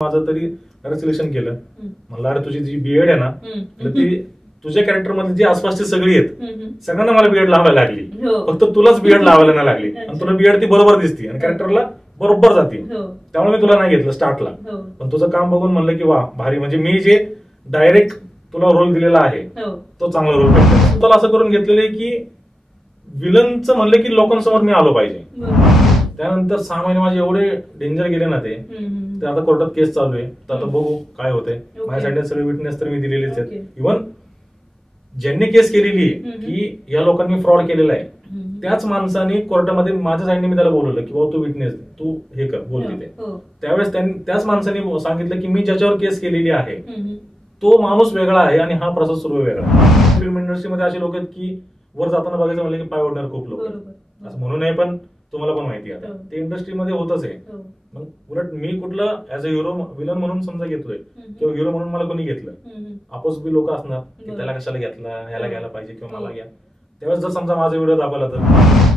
माझं तरी सिलेक्शन केलं. म्हणलं अरे तुझी जी बीएड आहे ना ती तुझ्या कॅरेक्टर मध्ये जी आसपासची सगळी आहेत सगळ्यांना मला बीएड लावायला लागली, फक्त तुलाच बीएड लावायला नाही लागली आणि तुला बीएड ती बरोबर दिसती आणि कॅरेक्टरला बरोबर जाते, त्यामुळे मी तुला नाही घेतलं स्टार्टला. पण तुझं काम बघून म्हणलं की वा भारी, म्हणजे मी जे डायरेक्ट तुला रोल दिलेला आहे तो चांगला रोल भेटला. तुला असं करून घेतलेलं की विलनचं म्हणलं की लोकांसमोर मी आलो पाहिजे. त्यानंतर 6 महिने माझे एवढे डेंजर गेले ना ते आता कोर्टात केस चालू आहे, तर आता बघू काय होतंय. माझ्या साईडने सगळे विटनेस तर मी दिलेलेच आहेत. इव्हन ज्यांनी केस केलेली की या लोकांनी फ्रॉड केलेला आहे त्याच माणसाने कोर्टामध्ये माझ्या साईडने मी त्याला बोलवलं की बाबा तू विटनेस तू हे कर बोल तिथे. त्यावेळेस त्याच माणसाने सांगितलं की मी ज्याच्यावर केस केलेली आहे तो माणूस वेगळा आहे आणि हा प्रोसेस सुरू वेगळा. फिल्म इंडस्ट्रीमध्ये असे लोक आहेत की वर जाताना बघायचं म्हणलं की पाय ओढणार खूप लोक, असं म्हणू नये पण तुम्हाला पण माहिती आहे ते इंडस्ट्रीमध्ये होतच आहे. मग उलट मी कुठलं ऍज अ हिरो विलन म्हणून समजा घेतोय किंवा हिरो म्हणून मला कोणी घेतलं, अपोज बी लोक असणार की त्याला कशाला घेतला, ह्याला घ्यायला पाहिजे किंवा मला घ्या. त्यावेळेस जर समजा माझा व्हिडिओ दाखवला तर.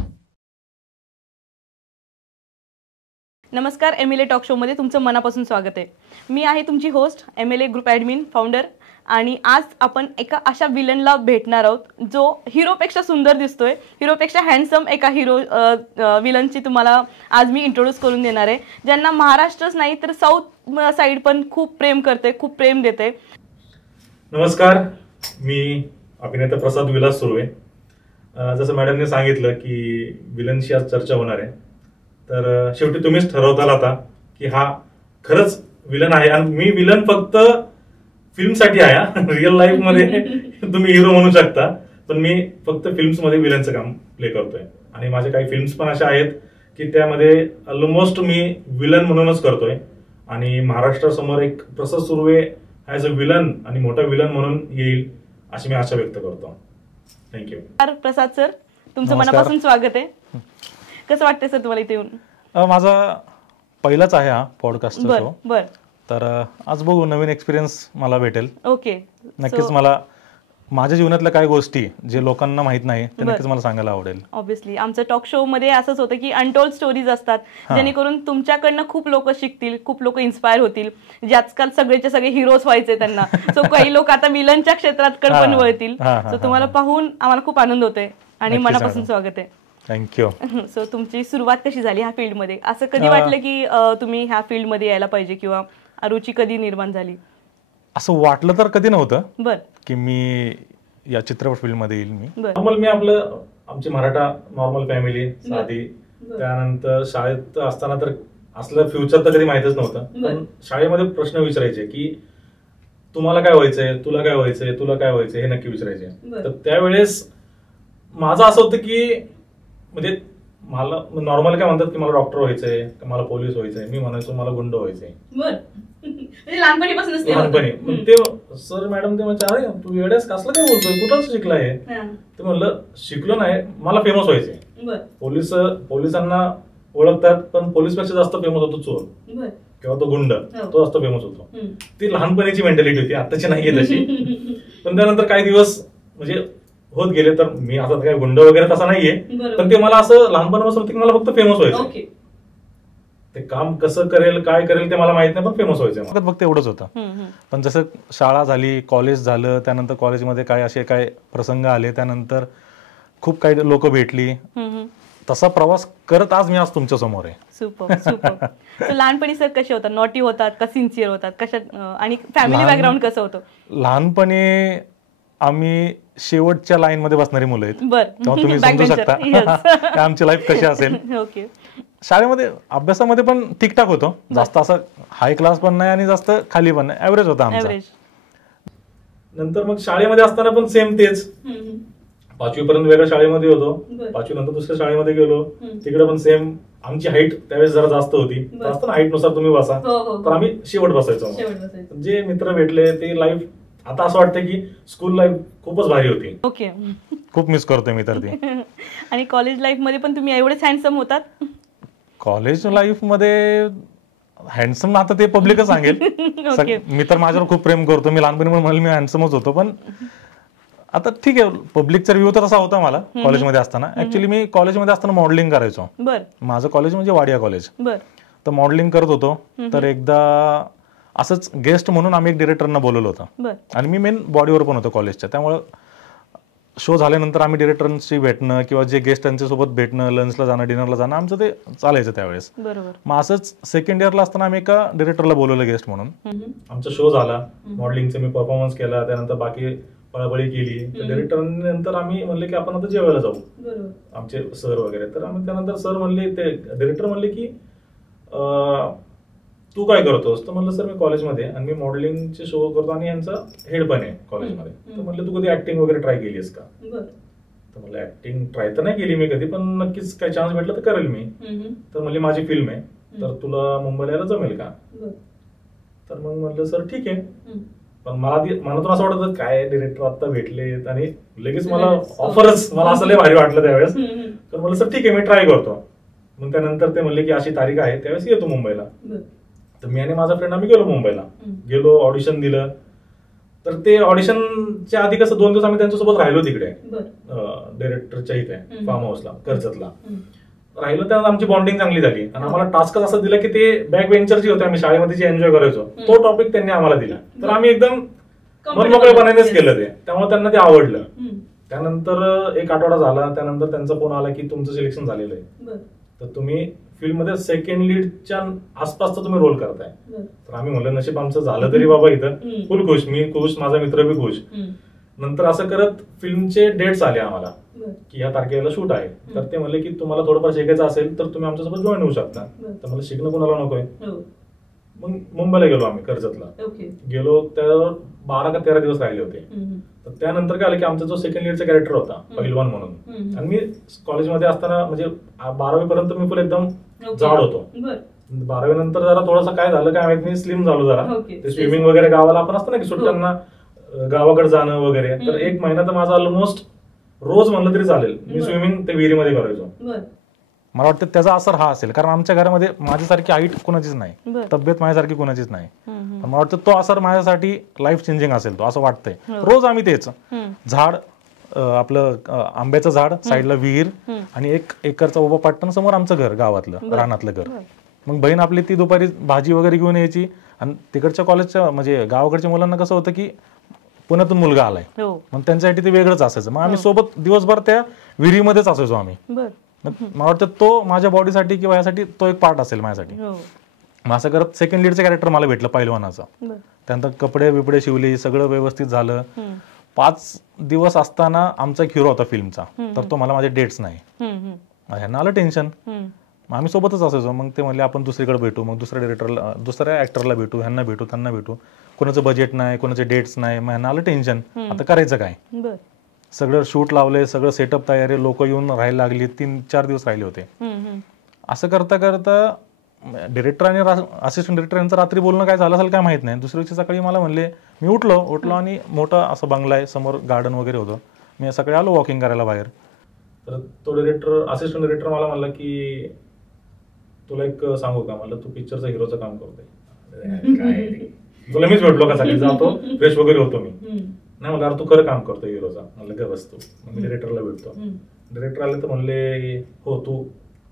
नमस्कार, MLA टॉक शो मध्ये तुमचं मनापासून स्वागत आहे. मी आहे तुमची host MLA group admin founder, आणि आज आपण एका अशा विलनला भेटणार आहोत जो हिरोपेक्षा सुंदर दिसतोय, हिरोपेक्षा हँडसम एका विलनची तुम्हाला आज मी इंट्रोड्यूस करून देणार आहे, ज्यांना महाराष्ट्रच नाही तर साऊथ साईड पण खूप प्रेम करते, खूप प्रेम देते. नमस्कार, मी अभिनेता प्रसाद विलास सुर्वे. जसं मॅडमने सांगितलं की विलनशी आज चर्चा होणार आहे, तर शेवटी तुम्हीच ठरवताल आता की हा खरंच विलन आहे. आणि मी विलन फक्त फिल्मसाठी आहे, रिअल लाईफ मध्ये तुम्ही हिरो म्हणू शकता, पण मी फक्त फिल्म्स मध्ये विलनचं काम प्ले करतोय. आणि माझे काही फिल्म्स पण अशा आहेत की त्यामध्ये ऑलमोस्ट मी विलन म्हणूनच करतोय. आणि महाराष्ट्रासमोर एक प्रसाद सुर्वे ऍज अ विलन आणि मोठा विलन म्हणून येईल अशी मी आशा व्यक्त करतो. थँक्यू. प्रसाद सर, तुमचं मनापासून स्वागत आहे. कसं वाटतंय सर तुम्हाला इथे येऊन? माझा पहिलाच आहे हा पॉडकास्टचा शो. बर, तर आज बघू, नवीन एक्सपिरियन्स मला भेटेल. ओके, नक्कीच मला माझ्या जीवनातल्या काही गोष्टी जे लोकांना माहित नाही ते नक्कीच मला सांगायला आवडेल. ऑब्व्हियसली आमचं टॉक शो मध्ये असंच होतं की अनटोल्ड स्टोरीज असतात, जेणेकरून तुमच्याकडनं खूप लोक शिकतील, खूप लोक इन्स्पायर होतील. जे आजकाल सगळेचे सगळे हिरोज व्हायचे त्यांना, सो काही लोक आता विलनच्या क्षेत्रात पण वळतील. सो तुम्हाला पाहून आम्हाला खूप आनंद होतोय आणि मनापासून स्वागत आहे. थँक्यू. सो तुमची सुरुवात कशी झाली ह्या फील्डमध्ये? असं कधी वाटलं की तुम्ही ह्या फील्डमध्ये यायला पाहिजे, किंवा रुची कधी निर्माण झाली? असं वाटलं तर कधी नव्हतं बर की मी या चित्रपट फील्ड मध्ये येईल. मी आपलं आमची मराठा नॉर्मल फॅमिली साधी. त्यानंतर शाळेत असताना तर असलं फ्युचर तर कधी माहितच नव्हतं, पण शाळेमध्ये प्रश्न विचारायचे की तुम्हाला काय व्हायचंय, तुला काय व्हायचंय, तुला काय व्हायचंय, हे नक्की विचारायचे. तर त्यावेळेस माझं असं होतं की म्हणजे मला नॉर्मल काय म्हणतात की मला डॉक्टर व्हायचंय, मला पोलीस व्हायचंय. मी म्हणायचो मला गुंड व्हायचंय लहानपणी. ते सर मॅडम ते म्हणजे अरे तू वेड्यास कसलं काय बोलतोय, कुठं शिकलाय? ते म्हणलं शिकलो नाही, मला फेमस व्हायचंय. पोलिसांना ओळखतात, पण पोलीसपेक्षा जास्त फेमस होतो चोर किंवा तो गुंड, तो जास्त फेमस होतो. ती लहानपणीची मेंटॅलिटी होती, आताची नाहीये तशी. पण त्यानंतर काही दिवस म्हणजे होत गेले, तर मी आता काय गुंड वगैरे तसा नाहीये, पण ते मला असं लहानपणापासून की मला फक्त फेमस व्हायचं. ते काम कसं करेल काय करेल ते मला माहित नाही, पण फेमस व्हायचं फक्त एवढंच होतं. पण जसं शाळा झाली, कॉलेज झालं, त्यानंतर कॉलेजमध्ये काय असे काय प्रसंग आले, त्यानंतर खूप काही लोक भेटली, तसा प्रवास करत आज मी तुमच्या समोर आहे. Super super. लहानपणी सर कसे होतात? नॉटी होतात का सिन्सिअर होतात? कशात? आणि फॅमिली बॅकग्राऊंड कसं होतं? लहानपणी आम्ही शेवटच्या लाईन मध्ये बसणारी मुलं आहेत, तेव्हा तुम्ही समजू शकता आमची लाईफ कशी असेल. ओके. शाळेमध्ये अभ्यासामध्ये पण ठीकठाक होतो, जास्त असं हाय क्लास पण नाही आणि जास्त खाली पण नाही, ऍव्हरेज होता आमचा. नंतर मग शाळेमध्ये असताना पण सेम तेच. 5वी पर्यंत वेगळ्या शाळेमध्ये होतो, 5वी नंतर दुसऱ्या शाळेमध्ये गेलो, तिकडे पण सेम. आमची हाईट त्यावेळेस जरा जास्त होती, जास्त हाईट नुसार तुम्ही बसा, तर आम्ही शेवट बसायचो. जे मित्र भेटले ते लाईफ आता असं वाटतं की स्कूल लाईफ खूपच भारी होती. ओके, खूप मिस करतोय मी तर ती. आणि कॉलेज लाईफ मध्ये पण तुम्ही एवढेच हँडसम होतात? कॉलेज लाईफ मध्ये हँडसम आता ते पब्लिकच सांगेल. मी तर माझ्यावर खूप प्रेम करतो, मी लहानपणी म्हणून मी हँडसमच होतो. पण आता ठीक आहे, पब्लिकचा रिव्ह्यू तर असा होता मला कॉलेजमध्ये असताना. ऍक्च्युली मी कॉलेजमध्ये असताना मॉडेलिंग करायचो. माझं कॉलेज म्हणजे वाडिया कॉलेज. तर मॉडेलिंग करत होतो. तर एकदा असंच गेस्ट म्हणून आम्ही एक डिरेक्टरना बोलवलं होतं आणि मी मेन बॉडीवर पण होतो कॉलेजच्या. त्यामुळं शो झाल्यानंतर आम्ही डिरेक्टरांशी भेटणं किंवा जे गेस्ट त्यांच्यासोबत भेटणं, लंचला जाणं, डिनरला जाणं आमचं ते चालायचं त्यावेळेस. मग असंच सेकंड इयरला असताना आम्ही एका डिरेक्टरला बोलवलं गेस्ट म्हणून. आमचा शो झाला, मॉडेलिंगचा मी परफॉर्मन्स केला, त्यानंतर बाकी पळापळी केली. डिरेक्टर नंतर आम्ही म्हणले की आपण आता जेवायला जाऊ, आमचे सर वगैरे. तर आम्ही त्यानंतर सर म्हणले, ते डिरेक्टर म्हणले की तू काय करतोस? तर म्हणलं सर मी कॉलेजमध्ये आणि मी मॉडेलिंगचे शो करतो आणि यांचा हेड पण आहे कॉलेजमध्ये. तर म्हणलं तू कधी ऍक्टिंग वगैरे ट्राय केलीस का? तर म्हणलं ऍक्टिंग ट्राय तर नाही केली मी कधी, पण नक्कीच काय चान्स भेटला तर करेल मी. तर म्हणले माझी फिल्म आहे, तर तुला मुंबईला यायला जमेल का? तर मग म्हणलं सर ठीक आहे. पण मनातून असं वाटत काय डिरेक्टर आता भेटलेत आणि लगेच मला ऑफरच, मला असं लय भारी वाटलं त्यावेळेस. तर म्हणलं सर ठीक आहे मी ट्राय करतो. मग त्यानंतर ते म्हणले की अशी तारीख आहे, त्यावेळेस येतो मुंबईला. तर मी आणि माझा फ्रेंड आम्ही गेलो मुंबईला, गेलो, ऑडिशन दिलं. तर ते ऑडिशनच्या आधी कसं 2 दिवस आम्ही त्यांच्यासोबत राहिलो तिकडे डिरेक्टरच्या इथे फार्म हाऊसला कर्जतला राहिलो. त्यानंतर आमची बॉन्डिंग चांगली झाली आणि आम्हाला टास्कच असं दिला की ते बॅक बेंचर जे होते, आम्ही शाळेमध्ये जे एन्जॉय करायचो, तो टॉपिक त्यांनी आम्हाला दिला. तर आम्ही एकदम मनमोकळेपणानेच केलं ते, त्यामुळे त्यांना ते आवडलं. त्यानंतर 1 आठवडा झाला, त्यानंतर त्यांचा फोन आला की तुमचं सिलेक्शन झालेलं आहे, तर तुम्ही फिल्ममध्ये सेकंड लीडच्या आसपासचा तुम्ही रोल करताय. तर आम्ही म्हणलं नशीब आमचं झालं तरी बाबा, इथं फुल खुश, मी खुश, माझा मित्र बी खुश. नंतर असं करत फिल्मचे डेट्स आले आम्हाला की या तारखेला शूट आहे. तर ते म्हणले की तुम्हाला थोडंफार शिकायचं असेल तर तुम्ही आमच्यासोबत जॉईन होऊ शकता. तर मला शिकणं कोणाला नकोय. मग मुंबईला गेलो आम्ही कर्जतला, गेलो, त्यावर 12 का 13 दिवस राहिले होते. तर त्यानंतर काय आलं की आमचा जो सेकंड इयरचा कॅरेक्टर होता पहिलवान म्हणून, आणि मी कॉलेजमध्ये असताना म्हणजे 12वी पर्यंत मी फुल एकदम जाड होतो. 12वी नंतर जरा थोडंसं काय झालं काय माहित, मी स्लिम झालो जरा. ते स्विमिंग वगैरे गावाला आपण असतं ना की सुट्ट्यांना गावाकडे जाणं वगैरे, तर 1 महिना तर माझा ऑलमोस्ट रोज म्हणलं तरी चालेल मी स्विमिंग ते विहिरीमध्ये करायचो. मला वाटतं त्याचा असर हा असेल, कारण आमच्या घरामध्ये माझ्यासारखी हाईट कोणाचीच नाही, तब्येत माझ्यासारखी कोणाचीच नाही. मला वाटतं तो असर माझ्यासाठी लाईफ चेंजिंग असेल, तो असं वाटतंय. रोज आम्ही तेच झाड, आपलं आंब्याचं झाड, साईडला विहीर आणि 1 एकरचा उभा पाटण, समोर आमचं घर, गावातलं रानातलं घर. मग बहीण आपली ती दुपारी भाजी वगैरे घेऊन यायची. आणि तिकडच्या कॉलेजच्या म्हणजे गावाकडच्या मुलांना कसं होतं की पुण्यातून मुलगा आलाय, मग त्यांच्यासाठी ते वेगळंच असायचं. मग आम्ही सोबत दिवसभर त्या विहिरीमध्येच असायचो आम्ही. मला वाटतं तो माझ्या बॉडीसाठी किंवा यासाठी तो एक पार्ट असेल माझ्यासाठी. मग असं करत सेकंड लीडचं कॅरेक्टर मला भेटलं पहिलवानाचं. त्यानंतर कपडे बिपडे शिवले, सगळं व्यवस्थित झालं. 5 दिवस असताना आमचा एक हिरो होता फिल्मचा, तर तो मला माझे डेट्स नाही. ह्यांना आलं टेन्शन. आम्ही सोबतच असायचो. मग ते म्हणले आपण दुसरीकडे भेटू, मग दुसऱ्या ऍक्टरला भेटू, ह्यांना भेटू, त्यांना भेटू. कोणाचं बजेट नाही, कोणाचे डेट्स नाही. मग ह्यांना आलं टेन्शन, आता करायचं काय. सगळं शूट लावले, सगळं सेटअप तयारी, लोक येऊन राहायला लागली. 3-4 दिवस राहिले होते. असं करता करता डिरेक्टर आणि असिस्टंट डिरेक्टर यांचं रात्री बोलणं काय झालं असेल काय माहित नाही. दुसऱ्या दिवशी सकाळी मला म्हणले, मी उठलो आणि मोठा असं बंगला आहे, समोर गार्डन वगैरे होतं. मी सकाळी आलो वॉकिंग करायला बाहेर. तर तो असिस्टंट डिरेक्टर मला म्हणला की तुला एक सांगू का? म्हणलं तू पिक्चरचा हिरोचं काम करतोय, तुला मीच भेटलो का? सकाळी जातो, फ्रेश वगैरे होतो मी. नाही म्हणलं अरे तू खरं काम करतो हिरोचा. म्हणलं काय बसतो. मग डिरेक्टरला भेटतो. डिरेक्टर आले तर म्हणले हो तू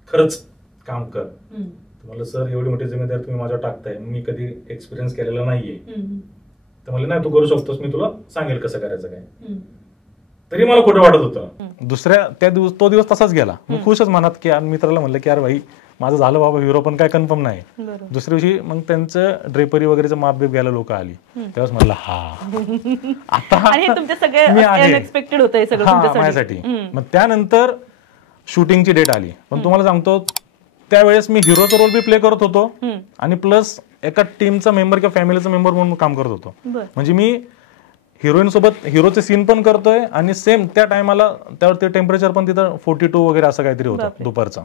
खरंच काम कर. म्हणलं सर एवढी मोठी जिम्मेदारी तुम्ही माझ्यावर टाकताय, मी कधी एक्सपिरियन्स केलेला नाहीये. तर म्हणले नाही तू करू शकतोस, मी तुला सांगेल कसं करायचं काय. तरी मला खोटं वाटत होतं. तो दिवस तसाच गेला. मी खुशच मनात की मित्राला म्हणलं की यार भाई माझं झालं बाबा हिरो, पण काय कन्फर्म नाही. दुसऱ्या दिवशी मग त्यांचं ड्रेपरी वगैरेचं माप बीप घ्यायला लोक आली. त्यावेळेस म्हणलं हा आता माझ्यासाठी. मग त्यानंतर शूटिंगची डेट आली. पण तुम्हाला सांगतो त्यावेळेस मी हिरोचा रोल बी प्ले करत होतो आणि प्लस एका टीमचा मेंबर किंवा फॅमिलीचा मेंबर म्हणून काम करत होतो. म्हणजे मी हिरोईन सोबत हिरोचे सीन पण करतोय आणि सेम त्या टायमाला त्यावरती टेम्परेचर पण तिथं 42 वगैरे असं काहीतरी होतं दुपारचं.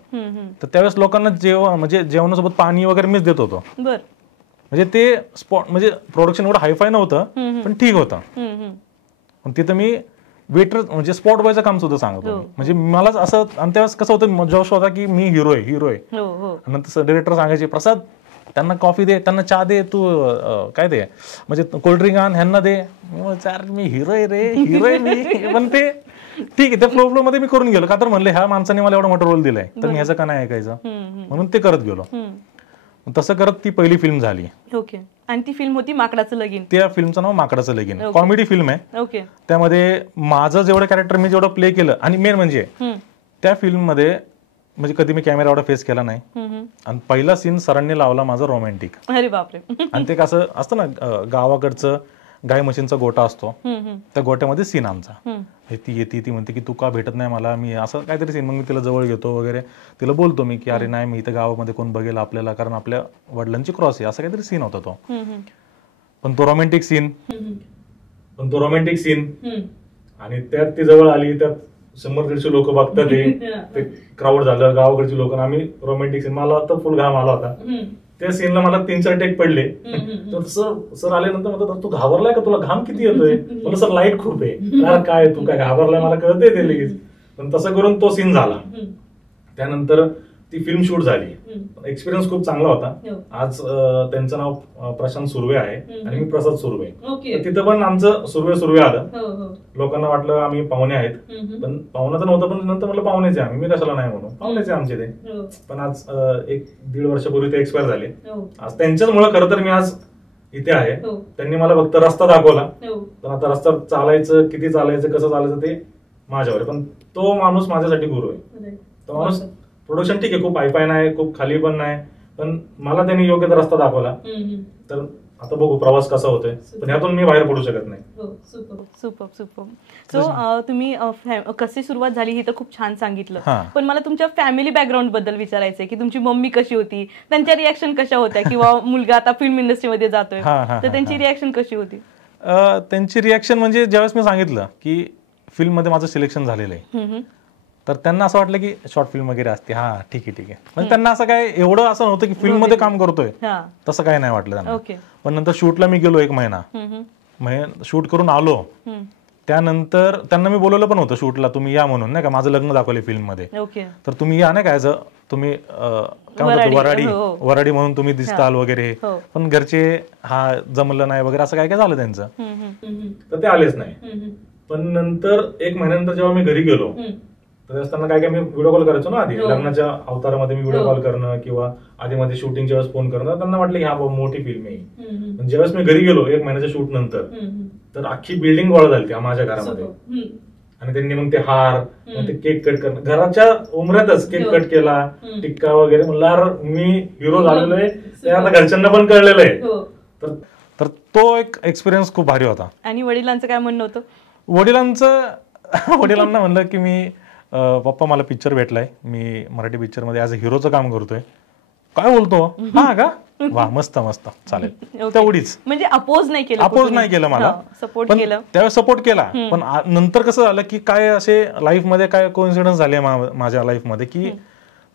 तर त्यावेळेस लोकांना म्हणजे जेवणासोबत पाणी वगैरे मीच देत होतो. म्हणजे ते स्पॉट म्हणजे प्रोडक्शन एवढं हायफाय नव्हतं पण ठीक होतं. पण तिथं मी वेटर म्हणजे स्पॉट बॉयचं काम सुद्धा सांगत होतो. म्हणजे मलाच असं, आणि त्यावेळेस कसं होतं जोश होता की मी हिरो आहे. नंतर डिरेक्टर सांगायचे प्रसाद त्यांना कॉफी दे, त्यांना चहा दे, तू काय दे म्हणजे कोल्ड्रिंक आण, ह्यांना दे. मी हिरो आहे रे, हिरो आहे मी. पण ते ठीक आहे, त्या फ्लो मध्ये मी करून गेलो. का तर म्हणले ह्या माणसाने मला एवढा मोठा रोल दिलाय तर मी ह्याचं का नाही ऐकायचं, म्हणून ते करत गेलो. तसं करत ती पहिली फिल्म झाली. आणि ती फिल्म होती माकडाचं लगीन. त्या फिल्मचं नाव माकडाचं लगीन. कॉमेडी फिल्म आहे. ओके. त्यामध्ये माझं जेवढं कॅरेक्टर मी जेवढं प्ले केलं, आणि मेन म्हणजे त्या फिल्म मध्ये म्हणजे कधी मी कॅमेरा एवढा फेस केला नाही. आणि पहिला सीन सरांनी लावला माझा रोमॅन्टिक. अरे बापरे. आणि ते कसं असतं ना, गावाकडचं गाय म्हशींचा गोटा असतो, त्या गोट्यामध्ये सीन आमचा. ती येते, ती म्हणते की तू का भेटत नाही मला, मी असं काहीतरी सीन. मग मी तिला जवळ घेतो वगैरे, तिला बोलतो मी की अरे नाही, मी इथं गावामध्ये कोण बघेल आपल्याला, कारण आपल्या वडिलांची क्रॉस आहे, असं काहीतरी सीन होता तो. पण तो रोमॅन्टिक सीन आणि त्यात ती जवळ आली, त्यात 100-150 लोक बघतात, ते क्राऊड झालं, गावाकडची लोक. आम्ही रोमॅन्टिक सीन, मला तर फुल घाम आला होता त्या सीनला. मला 3-4 टेक पडले. तर सर आल्यानंतर म्हणतात तू घाबरलाय का, तुला घाम किती येतोय. मला सर लाईट खूप आहे. काय तू काय घाबरलाय, मला कळतंय ते लगेच. पण तसं करून तो सीन झाला. त्यानंतर ती फिल्म शूट झाली. एक्सपिरियन्स खूप चांगला होता. आज त्यांचं नाव प्रशांत सुर्वे आहे आणि मी प्रसाद सुर्वे. तिथं पण आमचं सुर्वे आलं. लोकांना वाटलं आम्ही पाहुणे आहेत, पण पाहुणा तर नव्हतं. पण नंतर म्हटलं पाहुणेच आहे आम्ही, मी कशाला नाही म्हणून, पाहुणेचे आमचे ते. पण आज 1-1.5 वर्षापूर्वी ते एक्सपायर झाले. आज त्यांच्याचमुळे खरं तर मी आज इथे आहे. त्यांनी मला फक्त रस्ता दाखवला, पण आता रस्ता चालायचं, किती चालायचं, कसं चालायचं ते माझ्यावर आहे. पण तो माणूस माझ्यासाठी गुरु आहे. तो माणूस प्रोडक्शन ठीक आहे, खूप हायफाय नाही, खूप खाली पण नाही, पण मला त्यांनी योग्य तो रस्ता दाखवला. तर आता बघू प्रवास कसा होतोय, पण ह्यातून मी बाहेर पडू शकत नाही. सुपर. सो तुम्ही कशी सुरुवात झाली हे तर खूप छान सांगितलं, पण मला तुमच्या फॅमिली बॅकग्राऊंड बद्दल विचारायचंय की तुमची मम्मी कशी होती, त्यांच्या रिॲक्शन कशा होत्या, किंवा मुलगा आता फिल्म इंडस्ट्रीमध्ये जातोय तर त्यांची रिॲक्शन कशी होती? त्यांची रिॲक्शन म्हणजे ज्यावेळेस मी सांगितलं की फिल्म मध्ये माझं सिलेक्शन झालेलं आहे, तर त्यांना असं वाटलं की शॉर्ट फिल्म वगैरे असते, हा ठीक आहे. म्हणजे त्यांना असं काय एवढं असं नव्हतं की फिल्म मध्ये काम करतोय, तसं काय नाही वाटलं त्यांना. पण नंतर शूटला मी गेलो 1 महिना शूट करून आलो. त्यानंतर त्यांना मी बोलवलं पण होतं शूटला, तुम्ही या म्हणून, नाही का, माझं लग्न दाखवले फिल्म मध्ये, तर तुम्ही या, नाही का, तुम्ही काय म्हणतो वराडी म्हणून तुम्ही दिसताल वगैरे. पण घरचे हा जमलं नाही वगैरे, असं काय काय झालं त्यांचं, तर ते आलेच नाही. पण नंतर 1 महिन्यानंतर जेव्हा मी घरी गेलो, तर असताना काय मी व्हिडिओ कॉल करायचो ना आधी, लग्नाच्या अवतारामध्ये मी व्हिडिओ कॉल करणं किंवा आधी मध्ये शूटिंगच्या वेळेस फोन करणं. त्यांना वाटलं की हा मोठी फिल्म आहे. पण ज्यावेळेस मी घरी गेलो 1 महिन्याच्या शूट नंतर, तर अख्खी बिल्डिंग गोळा झाली माझ्या घरामध्ये. आणि त्यांनी मग ते हार, ते केक कट करणं, घराच्या उमऱ्यातच केक कट केला, टिक्का वगैरे. म्हणलं मी हिरो झालेलो आहे, ते आता घरच्यांना पण कळलेलं आहे. तर तो एक एक्सपिरियन्स खूप भारी होता. आणि वडिलांचं काय म्हणणं होतं? वडिलांना म्हणलं की मी पप्पा मला पिक्चर भेटलाय, मी मराठी पिक्चर मध्ये ऍज अ हिरोचं काम करतोय. काय बोलतो, हा का, वा मस्त चालेल, तेवढीच. म्हणजे अपोज नाही केलं मला, सपोर्ट केलं. त्यावेळेस सपोर्ट केला. पण नंतर कसं झालं की काय असे लाईफ मध्ये काय कोइन्सिडन्स झाले माझ्या लाईफ मध्ये, की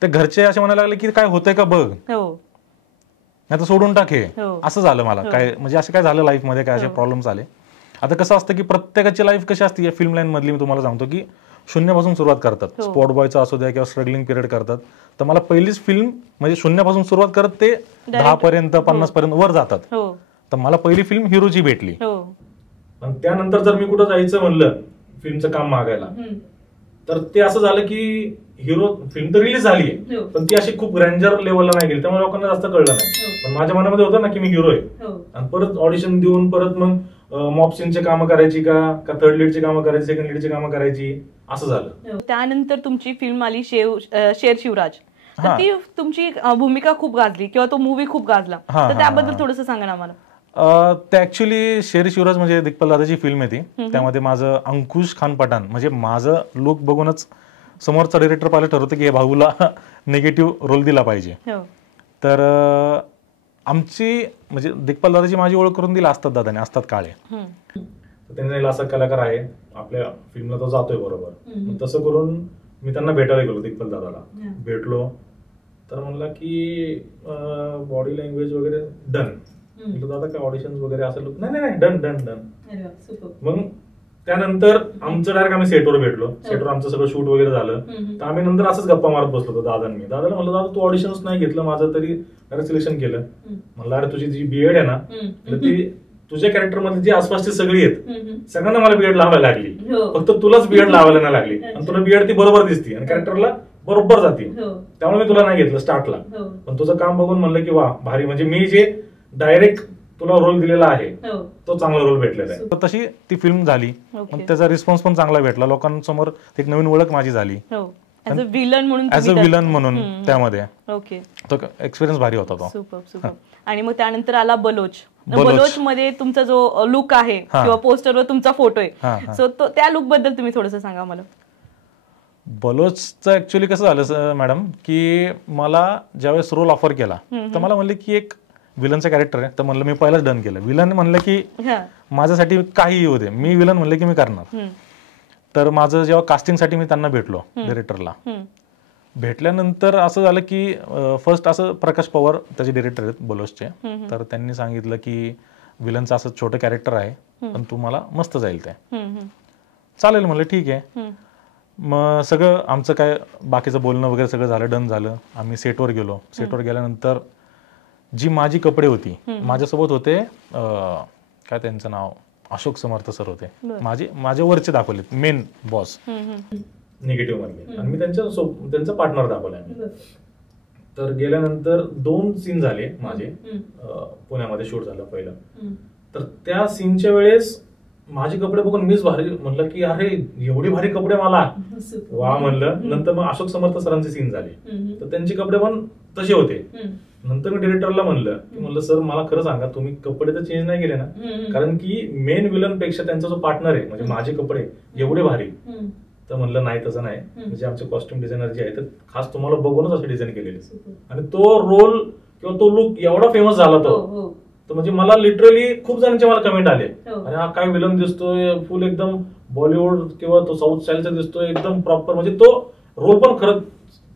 ते घरचे असे म्हणायला लागले की काय होतंय का बघ, नाही तर सोडून टाके, असं झालं मला. काय म्हणजे असं काय झालं लाईफ मध्ये, काय असे प्रॉब्लेम्स आले. आता कसं असतं की प्रत्येकाची लाईफ कशी असते या फिल्म लाईन मधली, मी तुम्हाला सांगतो की शून्यापासून सुरुवात करतात. स्पॉट बॉयचा असू द्या किंवा स्ट्रगलिंग पिरियड करतात. तर मला पहिलीच फिल्म म्हणजे शून्यापासून सुरुवात करत ते 10 पर्यंत 50 पर्यंत वर जातात. तर मला पहिली फिल्म हिरोची भेटली. पण त्यानंतर जर मी कुठं जायचं म्हणलं फिल्मचं काम मागायला, तर ते असं झालं की हिरो फिल्म तर रिलीज झाली आहे, पण ती अशी खूप ग्रँडर लेवलला नाही गेली, त्यामुळे लोकांना जास्त कळलं नाही. पण माझ्या मनामध्ये होतं ना की मी हिरो आहे. आणि परत ऑडिशन देऊन परत मग मॉप सीनचे कामं करायची का थर्ड लीडची कामं करायची, सेकंड लीडची कामं करायची, असं झालं. त्यानंतर तुमची फिल्म आली शेर शिवराज. तर ती तुमची भूमिका खूप गाजली किंवा तो मूवी खूप गाजला, तर त्याबद्दल थोडंसं सांगा ना आम्हाला. ते ऍक्च्युली शेर शिवराज म्हणजे दिग्पाल दादाची फिल्म आहे ती. त्यामध्ये माझं अंकुश खान पठाण, म्हणजे माझं लुक बघूनच समोरचा डिरेक्टर पाहिलं ठरवतं की हे भाऊला निगेटिव्ह रोल दिला पाहिजे. तर आमची म्हणजे दिग्पाल दादाची माझी ओळख करून दिली असतात दादाने, असतात काळे. त्यांनी असा कलाकार आहे आपल्या फिल्मला, तो जातोय बरोबर. तसं करून मी त्यांना भेटायला गेलो, दिग्पाल दादाला भेटलो. तर म्हणला की बॉडी लँग्वेज वगैरे डन. दादा काय ऑडिशन वगैरे असेल, नाही डन. मग त्यानंतर आमचं डायरेक्ट आम्ही सेटवर भेटलो. सेटवर आमचं सगळं शूट वगैरे झालं. तर आम्ही नंतर असंच गप्पा मारत बसलो होतो दादांनी. दादाला म्हणलं दादा तू ऑडिशनच नाही घेतलं माझं, तरी डायरेक्ट सिलेक्शन केलं. म्हणलं अरे तुझी जी बीएड आहे ना, ती तुझ्या कॅरेक्टर मध्ये जी आसपासची सगळी आहेत सगळ्यांना मला बीएड लावायला लागली, फक्त तुलाच बीएड लावायला नाही लागली. आणि तुला बीएड ती बरोबर दिसती आणि कॅरेक्टरला बरोबर जाते, त्यामुळे मी तुला नाही घेतलं स्टार्टला. पण तुझं काम बघून म्हणलं की वा भारी. म्हणजे मी जे डायरेक्ट तुला रोल दिलेला आहे तो चांगला रोल भेटलेला आहे. तर तशी ती फिल्म झाली, त्याचा रिस्पॉन्स पण चांगला भेटला लोकांसमोर, एक नवीन ओळख माझी झाली ऍज अ विलन म्हणून त्यामध्ये. ओके, तो एक्सपिरियन्स भारी होता तो. Super super. आणि मग त्यानंतर आला बलोच मध्ये तुमचा जो लुक आहे किंवा पोस्टरवर तुमचा फोटो आहे, सो त्या लुक बद्दल तुम्ही थोडंसं सांगा मला. बलोचचं ऍक्च्युअली कसं झालं मॅडम, की मला ज्यावेळेस रोल ऑफर केला तर मला म्हणले की एक विलनचं कॅरेक्टर आहे, तर म्हणलं मी पहिलाच डन केलं. विलन म्हणलं की माझ्यासाठी काही येऊ दे, मी विलन म्हणलं की मी करणार. तर माझं जेव्हा कास्टिंगसाठी मी त्यांना भेटलो डिरेक्टरला, भेटल्यानंतर असं झालं की फर्स्ट असं प्रकाश पवार त्याचे डिरेक्टर आहेत बलोचचे, तर त्यांनी सांगितलं की विलनचं असं छोटं कॅरेक्टर आहे पण तुम्हाला मस्त जाईल ते. चालेल म्हणलं ठीक आहे. मग सगळं आमचं काय बाकीचं बोलणं वगैरे सगळं झालं, डन झालं. आम्ही सेटवर गेलो. सेटवर गेल्यानंतर जी माझी कपडे होती, माझ्यासोबत होते काय त्यांचं नाव, अशोक समर्थ सर होते, माझे वरचे दाखवले मेन बॉस निगेटिव्ह मध्ये, आणि मी त्यांचा पार्टनर दाखवला. तर गेल्यानंतर 2 सीन झाले माझे, पुण्यामध्ये शूट झालं पहिलं. तर त्या सीनच्या वेळेस माझे कपडे बघून मीच भारी म्हणलं की अरे एवढे भारी कपडे मला, वा म्हणलं. नंतर मग अशोक समर्थ सरांचे सीन झाले, तर त्यांचे कपडे पण तसे होते. नंतर मी डिरेक्टरला म्हणलं सर मला खरं सांगा तुम्ही कपडे तर चेंज नाही केले ना, कारण की मेन विलन पेक्षा त्यांचा जो पार्टनर आहे म्हणजे माझे कपडे एवढे भारी. तर म्हणलं नाही तसं नाही, म्हणजे आमचे कॉस्ट्युम डिझायनर जे आहे तर खास तुम्हाला बघूनच असे डिझाईन केलेले. आणि तो रोल किंवा तो लुक एवढा फेमस झाला तो, तर म्हणजे मला लिटरली खूप जणांचे मला कमेंट आले, अरे हा काय विलन दिसतोय, फुल एकदम बॉलिवूड किंवा तो साऊथ स्टाईलचा दिसतोय, एकदम प्रॉपर. म्हणजे तो रोल पण खरंच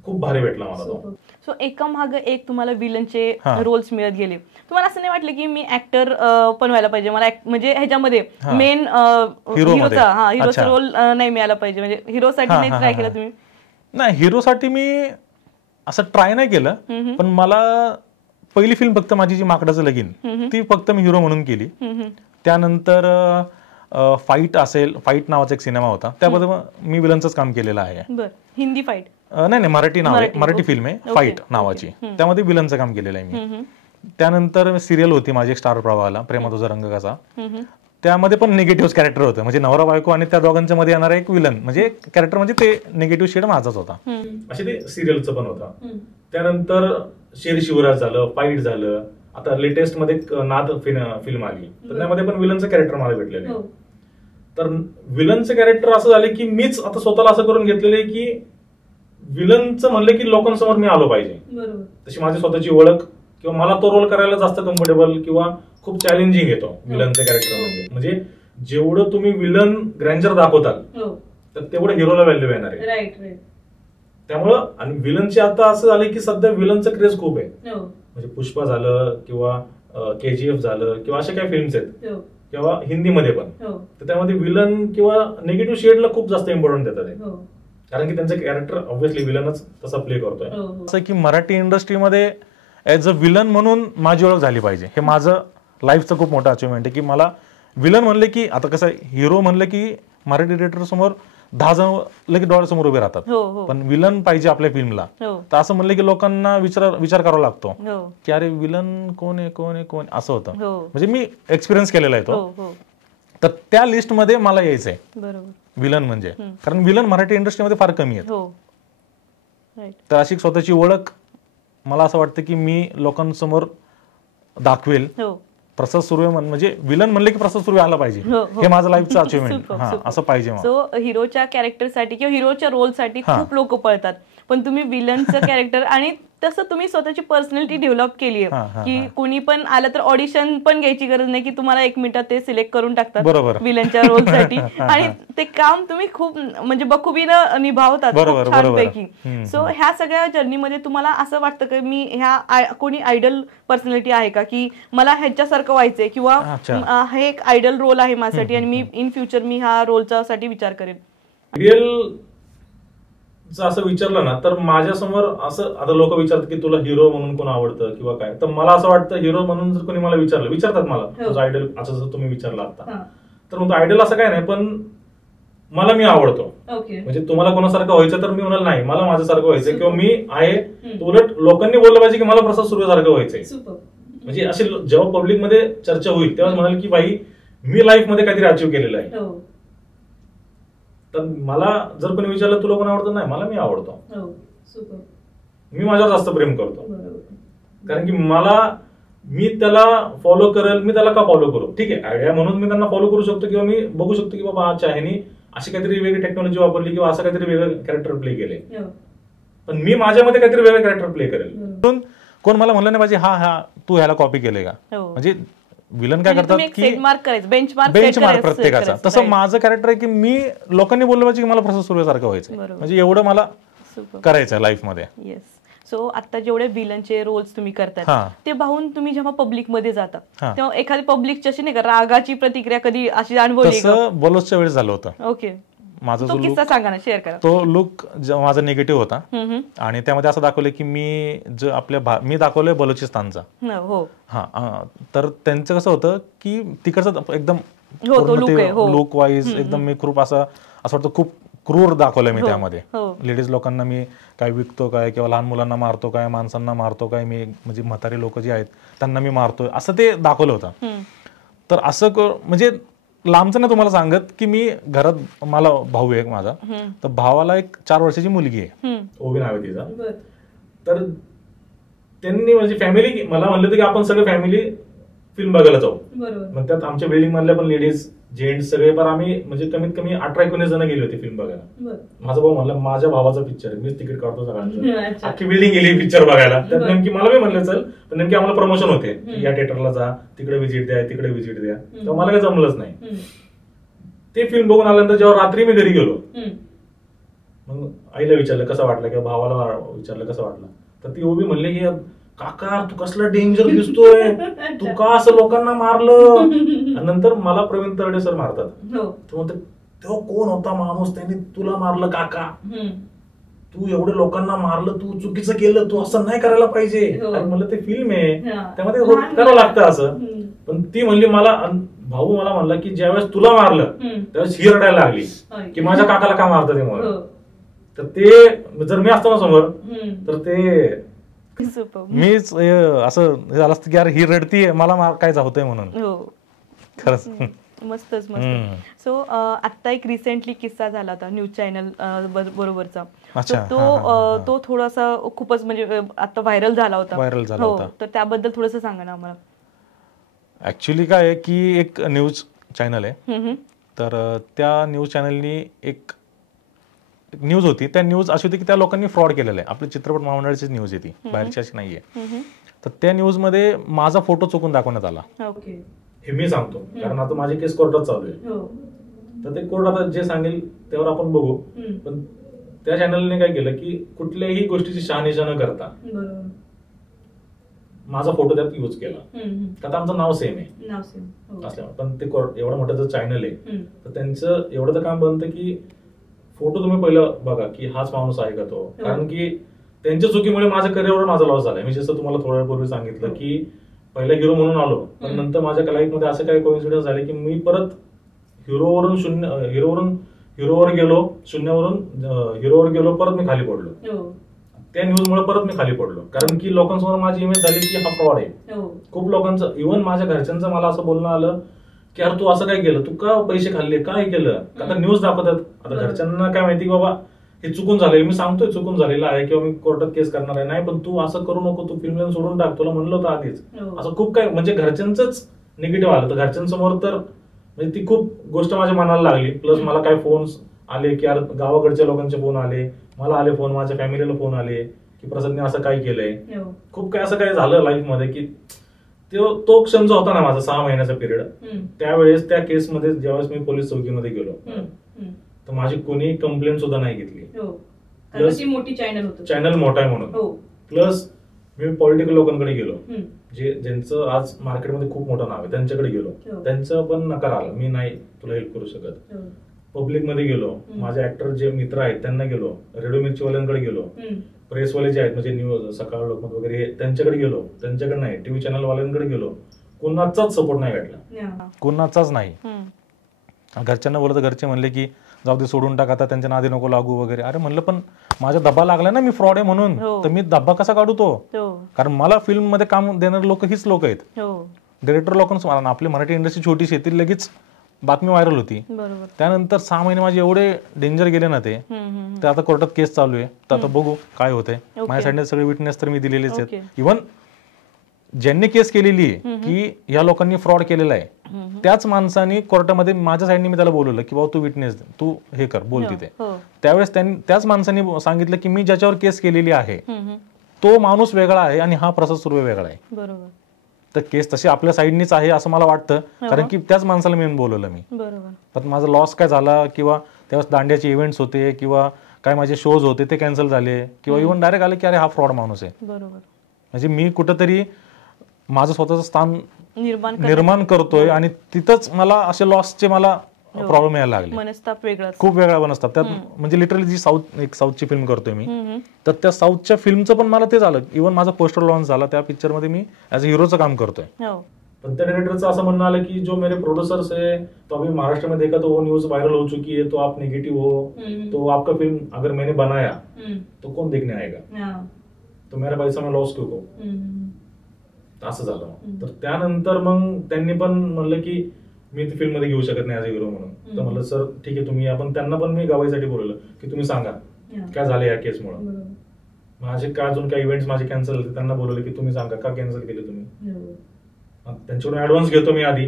खूप भारी भेटला मला तो. सो एका मागे एक तुम्हाला विलनचे रोल्स मिळत गेले. तुम्हाला असं नाही वाटलं की मी ऍक्टर पण व्हायला पाहिजे, मला म्हणजे ह्याच्यामध्ये मेन हिरोचा रोल नाही मिळाला पाहिजे, म्हणजे हिरोसाठी नाही ट्राय केला तुम्ही? नाही, हिरोसाठी मी असं ट्राय नाही केलं, पण मला पहिली फिल्म फक्त माझी जी माकडाचं लगीन ती फक्त मी हिरो म्हणून केली. त्यानंतर फाईट असेल, फाईट नावाचा एक सिनेमा होता, त्याबद्दल मी विलनचंच काम केलेलं आहे. हिंदी फाईट नाही, मराठी नाव आहे, मराठी फिल्म आहे फाईट नावाची, त्यामध्ये विलनचं काम केलेलं आहे मी. त्यानंतर सिरियल होती माझी स्टार प्रवाहाला, प्रेमा तुझा रंग कसा, त्यामध्ये पण निगेटिव्ह कॅरेक्टर होतं, म्हणजे नवरा बायको आणि त्या दोघांच्या मध्ये येणारा एक विलन म्हणजे कॅरेक्टर, म्हणजे ते निगेटिव्ह शेड माझाच होता. असे ते सिरियलचं पण होतं. त्यानंतर शेर शिवराज झालं, फाईट झालं, आता लेटेस्ट मध्ये नाद फिल्म आली, तर त्यामध्ये पण विलनचं कॅरेक्टर मला भेटलेलं आहे. तर विलनचं कॅरेक्टर असं झालं की मीच आता स्वतःला असं करून घेतलेलं आहे की विलनचं म्हणलं की लोकांसमोर मी आलो पाहिजे, तशी माझी स्वतःची ओळख किंवा मला तो रोल करायला जास्त कम्फर्टेबल किंवा खूप चॅलेंजिंग येतो विलनचं कॅरेक्टर. म्हणजे जेवढं तुम्ही विलन ग्रँजर दाखवताल तर तेवढं हिरोला व्हॅल्यू येणार आहे. त्यामुळं आणि विलनचे आता असं झालं की सध्या विलनचं क्रेज खूप आहे, म्हणजे पुष्पा झालं किंवा KGF झालं किंवा अशा काही फिल्म्स आहेत किंवा हिंदीमध्ये पण, तर त्यामध्ये विलन किंवा निगेटिव्ह शेडला खूप जास्त इम्पॉर्टन्स देतात, कारण की त्यांचं कॅरेक्टर ऑब्व्हियसली विलनच तसा प्ले करतोय. असं की मराठी इंडस्ट्रीमध्ये ऍज अ विलन म्हणून माझी ओळख झाली पाहिजे, हे माझं लाईफचं खूप मोठं अचिव्हमेंट आहे. की मला विलन म्हणलं की आता कसं हिरो म्हणलं की मराठी डिरेक्टर समोर 10 जण लगेच डोळ्यासमोर उभे राहतात, पण विलन पाहिजे आपल्या फिल्मला, तर असं म्हणलं की लोकांना विचार करावा लागतो की अरे विलन कोण आहे कोण आहे कोण, असं होतं. म्हणजे मी एक्सपिरियन्स केलेला आहे तो. तर त्या लिस्ट मध्ये मला यायचंय विलन म्हणजे, कारण विलन मराठी इंडस्ट्रीमध्ये फार कमी आहेत. तर अशी स्वतःची ओळख मला असं वाटतं की मी लोकांसमोर दाखवेल. प्रसाद सुर्वे म्हणजे विलन म्हणले की प्रसाद सुर्वे आला पाहिजे, हे माझं लाईफचं अचिव्हमेंट असं पाहिजे. सो हिरोच्या कॅरेक्टरसाठी किंवा हिरोच्या रोलसाठी खूप लोक पळतात, पण तुम्ही विलनचं कॅरेक्टर आणि तसं तुम्ही स्वतःची पर्सनॅलिटी डेव्हलप केली आहे की कोणी पण आलं तर ऑडिशन पण घ्यायची गरज नाही, की तुम्हाला 1 मिनिटात ते सिलेक्ट करून टाकतात विलनच्या रोलसाठी, आणि ते काम तुम्ही खूप म्हणजे बखुबीनं निभावतात छानपैकी. सो ह्या सगळ्या जर्नीमध्ये तुम्हाला असं वाटतं की मी ह्या कोणी आयडल पर्सनॅलिटी आहे का, की मला ह्याच्यासारखं व्हायचंय किंवा हे एक आयडल रोल आहे माझ्यासाठी आणि मी इन फ्युचर मी ह्या रोलचा साठी विचार करेन? असं विचारलं ना तर माझ्या समोर असं आता लोक विचारतात की तुला हिरो म्हणून कोण आवडतं किंवा काय, तर मला असं वाटतं हिरो म्हणून जर कोणी मला विचारतात मला तुझं आयडल असं जसं तुम्ही विचारलं आता, तर मग आयडल असं काय नाही, पण मला मी आवडतो. म्हणजे तुम्हाला कोणासारखं व्हायचं तर मी म्हणाल नाही मला माझ्यासारखं व्हायचंय किंवा मी आहे, उलट लोकांनी बोललं पाहिजे की मला प्रसाद सुर्वे सारखं व्हायचंय. म्हणजे असे जेव्हा पब्लिकमध्ये चर्चा होईल तेव्हा म्हणाल की बाई मी लाईफ मध्ये काहीतरी अचीव्ह केलेलं आहे. तर मला जर कोणी विचारलं तुला कोण आवडतं, नाही मला मी आवडतो, मी माझ्यावर जास्त प्रेम करतो. कारण की मी त्याला फॉलो करेल, मी त्याला का फॉलो करू, ठीक आहे आयडिया म्हणून मी त्यांना फॉलो करू शकतो किंवा मी बघू शकतो की बाबा अच्छा ह्यानी अशी काहीतरी वेगळी टेक्नॉलॉजी वापरली किंवा असं काहीतरी वेगळं कॅरेक्टर प्ले केले, पण मी माझ्यामध्ये काहीतरी वेगळं कॅरेक्टर प्ले करेल. कोण मला म्हणलं नाही पाहिजे हा तू ह्याला कॉपी केले का. म्हणजे विलन काय करतात की बेंचमार्क प्रत्येकाचा. तसं माझं कॅरेक्टर आहे की मी लोकांनी बोललं पाहिजे की मला प्रसाद सुर्वेसारखं व्हायचं, म्हणजे एवढं मला करायचं लाईफ मध्ये. येस. सो आता जेवढे विलनचे रोल्स तुम्ही करताय ते पाहून तुम्ही जेव्हा पब्लिक मध्ये जाता तेव्हा एखादी पब्लिकची अशी नाही का रागाची प्रतिक्रिया कधी अशी अनुभवली? तसं बलोचच्या वेळेस झालं होतं. ओके. माझा तो किस्सा सांगा ना, शेअर करा. तो लुक माझा निगेटिव्ह होता आणि त्यामध्ये असं दाखवलं की मी दाखवलंय बलोचिस्तानचा. हो. तर त्यांचं कसं होतं की तिकडचं एकदम लुक वाईज एकदम मी खूप असं वाटतं खूप क्रूर दाखवलंय मी त्यामध्ये. लेडीज लोकांना मी काय विकतो काय किंवा लहान मुलांना मारतो काय, माणसांना मारतो काय, मी म्हणजे म्हातारी लोक जी आहेत त्यांना मी मारतोय असं ते दाखवलं होतं. तर असं म्हणजे लांबचं नाही तुम्हाला सांगत की मी घरात मला भाऊ आहे माझा, तर भावाला एक 4 वर्षाची मुलगी आहे, ओवी नाव आहे तिचा. तर त्यांनी म्हणजे फॅमिली मला म्हणलं होतं की आपण सगळे फॅमिली फिल्म बघायला जाऊ. मग त्यात आमच्या बिल्डिंग मधल्या पण लेडीज जेंट्स सगळे, पण आम्ही म्हणजे कमीत कमी 18-19 जण गेली होती फिल्म बघायला. माझा भाऊ म्हणला माझ्या भावाचा पिक्चर आहे, मीच तिकीट काढतो सगळ्यांचं. अख्खी बिल्डिंग गेली पिक्चर बघायला. त्यात नेमकी मला बी म्हणलं चल, पण नेमकी आम्हाला प्रमोशन होते या थिएटरला जा, तिकडे व्हिजिट द्या, तिकडे व्हिजिट द्या. तेव्हा मला काही जमलंच नाही. ते फिल्म बघून आल्यानंतर जेव्हा रात्री मी घरी गेलो, मग आईला विचारलं कसं वाटलं किंवा भावाला विचारलं कसं वाटलं, तर ती ओबी म्हणले की काका तू कसला डेंजर दिसतोय, तू का असं लोकांना मारलं. नंतर मला प्रवीण तरडे सर मारतात. तेव्हा कोण होता माणूस त्यांनी तुला मारलं काका, तू एवढे लोकांना मारलं, तू चुकीचं केलं, तू असं नाही करायला पाहिजे. आणि म्हणलं ते फिल्म आहे त्यामध्ये करावं लागतं असं. पण ती म्हणली मला, भाऊ मला म्हणला की ज्यावेळेस तुला मारलं त्यावेळेस ही रडायला लागली की माझ्या काकाला का मारतं ते मला. तर ते जर मी असतो ना समोर तर ते मीच असं झालं असतं की यार ही रडतीये मला काय होतंय म्हणून. खरंच मस्तच मस्त. सो आता एक रिसेंटली किस्सा झाला होता न्यूज चॅनल बरोबरचा, तो थोडासा खूपच म्हणजे आता व्हायरल झाला होता. तर त्याबद्दल थोडंसं सांगा ना आम्हाला. ऍक्च्युली काय आहे की एक न्यूज चॅनल आहे, तर त्या न्यूज चॅनलनी एक न्यूज होती. त्या न्यूज अशी होती की त्या लोकांनी फ्रॉड केलेला आहे. आपली चित्रपट महामंडळाची न्यूज आहे ती, बाहेरची अशी नाहीये. तर त्या न्यूज मध्ये माझा फोटो चुकून दाखवण्यात आला. हे मी सांगतो कारण आता माझी केस कोर्टात चालू आहे. तर ते कोर्ट आता जे सांगेल त्यावर आपण बघू. पण त्या चॅनलने काय केलं की कुठल्याही गोष्टीची शहानिशा न करता माझा फोटो त्यात युज केला. त्यात आमचं नाव सेम आहे असल्यामुळे, पण ते एवढं मोठं जर चॅनल आहे तर त्यांचं एवढं तर काम बनतं की फोटो तुम्ही पहिलं बघा की हाच माणूस आहे का तो. कारण की त्यांच्या चुकीमुळे माझ्या करिअरवर माझा लॉस झालाय. मी जसं तुम्हाला थोड्या पूर्वी सांगितलं की पहिला हिरो म्हणून आलो, पण नंतर माझ्या लाईफ मध्ये असं काही कोइन्सिडन्स झाले की मी परत हिरोवर गेलो, शून्यावरून हिरोवर गेलो, परत मी खाली पडलो. त्या न्यूज मुळे परत मी खाली पडलो कारण की लोकांसमोर माझी इमेज झाली की हा फ्रॉड आहे. खूप लोकांचं, इव्हन माझ्या घरच्यांचं मला असं बोलणं आलं की यार तू असं काय केलं, तू का पैसे खाल्ले, काय केलं. आता न्यूज दाखवतात. आता घरच्यांना काय माहिती बाबा हे चुकून झालंय, मी सांगतोय चुकून झालेलं आहे किंवा मी कोर्टात केस करणार आहे, नाही पण तू असं करू नको, तू फिल्म सोडून टाक, तुला म्हणलं होतं आधीच. असं खूप काय म्हणजे घरच्यांचंच निगेटिव्ह आलं. तर घरच्यांसमोर तर म्हणजे ती खूप गोष्ट माझ्या मनाला लागली. प्लस मला काय फोन्स आले की यार गावाकडच्या लोकांचे फोन आले, मला आले फोन, माझ्या फॅमिलीला फोन आले की प्रसादने असं काय केलंय. खूप काय असं काय झालं लाईफ मध्ये की तो क्षण जो होता ना माझा 6 महिन्याचा पिरियड, त्यावेळेस त्या केसमध्ये ज्यावेळेस मी पोलीस चौकीमध्ये गेलो तर माझी कोणी कंप्लेंट सुद्धा नाही घेतली. चॅनल मोठा आहे म्हणून. प्लस मी पॉलिटिकल लोकांकडे गेलो ज्यांचं आज मार्केटमध्ये खूप मोठं नाव आहे, त्यांच्याकडे गेलो, त्यांचं पण नकार आला, मी नाही तुला हेल्प करू शकत. पब्लिक मध्ये गेलो, माझे ऍक्टर जे मित्र आहेत त्यांना गेलो, रेडिओ मिर्चीवाल्यांकडे गेलो, प्रेसवाले जे आहेत म्हणजे न्यूज सकाळ लोकमत वगैरे त्यांच्याकडे गेलो, त्यांच्याकडे नाही, टीव्ही चॅनल वाल्यांकडे गेलो, कोणाचाच सपोर्ट नाही भेटला. कोणाचाच नाही. घरच्यांना बोलत घरचे म्हणले की जाऊ दे सोडून टाक आता, त्यांच्या नादी नको लागू वगैरे. अरे म्हणलं पण माझा धब्बा लागला ना, मी फ्रॉड आहे म्हणून, तर मी धब्बा कसा काढू तो? कारण मला फिल्म मध्ये काम देणारे लोक हीच लोक आहेत. डिरेक्टर लोकांना आपली मराठी इंडस्ट्री छोटीशी आहे, ती लगेच बातमी व्हायरल होती. त्यानंतर 6 महिने माझे एवढे डेंजर गेले ना ते आता कोर्टात केस चालू आहे. तर आता बघू काय होतंय. माझ्या साईडने सगळे विटनेस तर मी दिलेलेच आहेत. इव्हन ज्यांनी केस केलेली आहे की या लोकांनी फ्रॉड केलेला आहे, त्याच माणसाने कोर्टामध्ये माझ्या साईडने मी त्याला बोलवलं की बाबा तू विटनेस तू हे कर बोल तिथे. त्यावेळेस त्यांनी त्याच माणसाने सांगितलं की मी ज्याच्यावर केस केलेली आहे तो माणूस वेगळा आहे आणि हा प्रसाद सुर्वे वेगळा आहे. तर केस तशी आपल्या साईडनीच आहे असं मला वाटतं, कारण की त्याच माणसाला मी बोलवलं मी. पण माझा लॉस काय झाला किंवा त्यावेळेस दांड्याचे इव्हेंट्स होते किंवा काय माझे शोज होते ते कॅन्सल झाले किंवा इव्हन डायरेक्ट आले की अरे हा फ्रॉड माणूस आहे. म्हणजे मी कुठंतरी माझं स्वतःचं स्थान निर्माण करतोय आणि तिथंच मला असे लॉसचे मला प्रॉब्लेम यायला लागले. मनस्ताप वेगळा, खूप वेगळा मनस्ताप. त्यात म्हणजे लिटरली जी साऊथची फिल्म करतोय मी, तर त्या साऊथच्या फिल्मचं पण मला ते झालं. इव्हन माझा पोस्टर लॉन्च झाला त्या पिक्चर मध्ये मी ऍज अ हिरोचं काम करतोय. पण त्या डायरेक्टरचं असं म्हणणं आलं की जो मेरे प्रोड्यूसर्स है तो अभी महाराष्ट्र में देखा तो वो न्यूज वायरल हो चुकी है, तो आप नेगेटिव हो, तो आपका फिल्म अगर मैंने बनाया तो कौन देखने आएगा, तो मेरा पैसा मैं लॉस क्यों को, असं झालं. तर त्यानंतर मग त्यांनी पण म्हणलं की मी ती फिल्म मध्ये घेऊ शकत नाही ऍज अ हिरो म्हणून. तर म्हणलं सर ठीक आहे तुम्ही, आपण त्यांना पण मी गवाहीसाठी बोलवलं की तुम्ही सांगा काय झालं या केसमुळे. माझे काय अजून काही इव्हेंट्स माझे कॅन्सल झाले, त्यांना बोलवलं की तुम्ही सांगा का कॅन्सल केले तुम्ही. त्यांच्याकडून ऍडव्हान्स घेतो मी आधी,